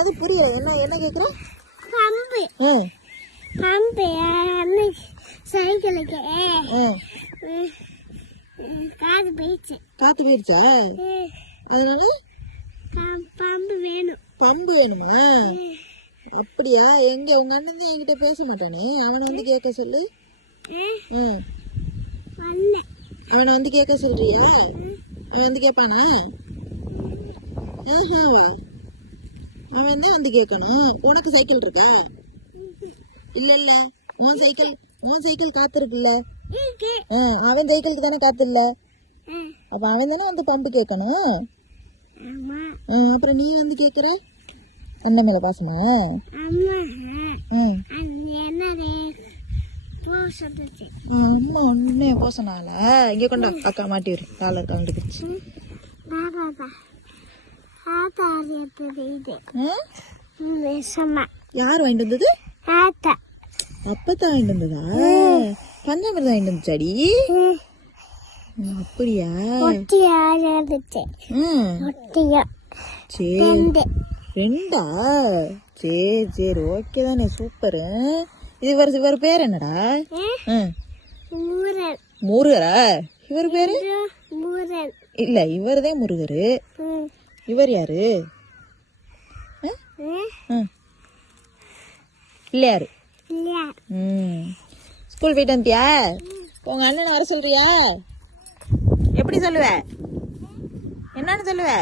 அது புரியல. என்ன கேக்குற? பம்பு பம்பு சைக்கிளுக்கு காத்து போயிடுச்சா? அதனால பம்பு வேணும். பம்பு வேணுமா? அப்படியா? எங்க உங்க அண்ணன் தான் என்கிட்ட பேச மாட்டானே, அவனை வந்து கேட்க சொல்லு. அவனை வந்து கேட்க சொல்றியா? அவன் வந்து கேட்பானா? அவன் தான் வந்து கேட்கணும். உனக்கு சைக்கிள் இருக்கா? இல்ல உன் சைக்கிள் காத்து இருக்குல்ல. அவன் சைக்கிளுக்கு தானே காத்து இல்ல. அப்ப அவன் தானே வந்து பம்பு கேட்கணும். அப்புறம் நீ வந்து கேக்குற? அண்ணன் மேல பாசமா? அம்மா ஒன்னே போசனால இங்க கொண்டா அக்கா மாட்டி வரு. டாலர் கண்டுபிடிச்சு யார் வாங்கிட்டு வந்தது? அப்பத்தான் வாங்கிட்டு வந்ததா? பஞ்சாமிரதம் வாங்கிட்டு வந்துச்சாடி? அப்படியா? சரி ரெண்டா? சரி ஓகே தானே, சூப்பரு. இவர் பேர் என்னடா? முருகரா? இவர் பேரு இல்ல, இவர்தான் முருகரு. இவர் யாரு? பிள்ளையாரு. ஸ்கூல் போயிட்டு வந்துட்டியா? உங்க அண்ணனை வர சொல்றியா? எப்படி சொல்லுவ? என்னன்னு சொல்லுவ?